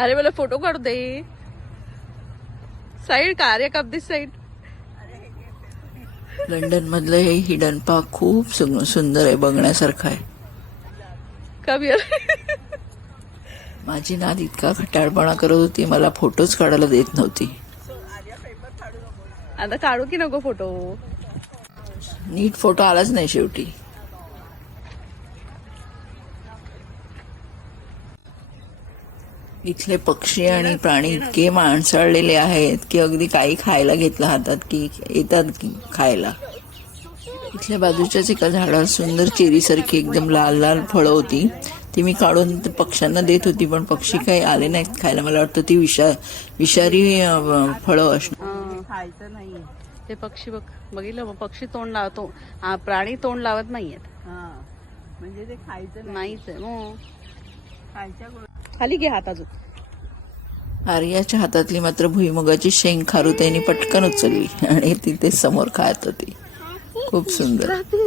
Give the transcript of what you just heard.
अरे मला फोटो काढू दे. साईड कार्य कप दिस साईड. लंडन मधलं हे हिडन पार्क खूप सुंदर आहे, बघण्यासारखं आहे. कभी माझी नाद इतका खट्याळपणा करत होती, मला फोटोच काढायला देत नव्हती. आता काढू की नको फोटो. नीट फोटो आलाच नाही शेवटी. इथले पक्षी आणि प्राणी इतके माणसाळलेले आहेत की अगदी काही खायला घेतलं हातात की येतात खायला. इथल्या बाजूच्याच एका झाडावर सुंदर चेरीसारखी एकदम लाल लाल फळं होती. ती मी काढून पक्ष्यांना देत होती, पण पक्षी काही आले नाहीत खायला. मला वाटतं ती विषारी फळं असणार. खायचं नाही ते. पक्षी बघितलं मग, पक्षी तोंड लावतो, प्राणी तोंड लावत नाहीयेत. म्हणजे ते खायचं नाहीच आहे मग. खायच्या खाली घे हात अजून. आर्याच्या हातातली मात्र भुईमुगाची शेंग खारुताईने पटकन उचलली आणि तिथे समोर खात होती. खूप सुंदर.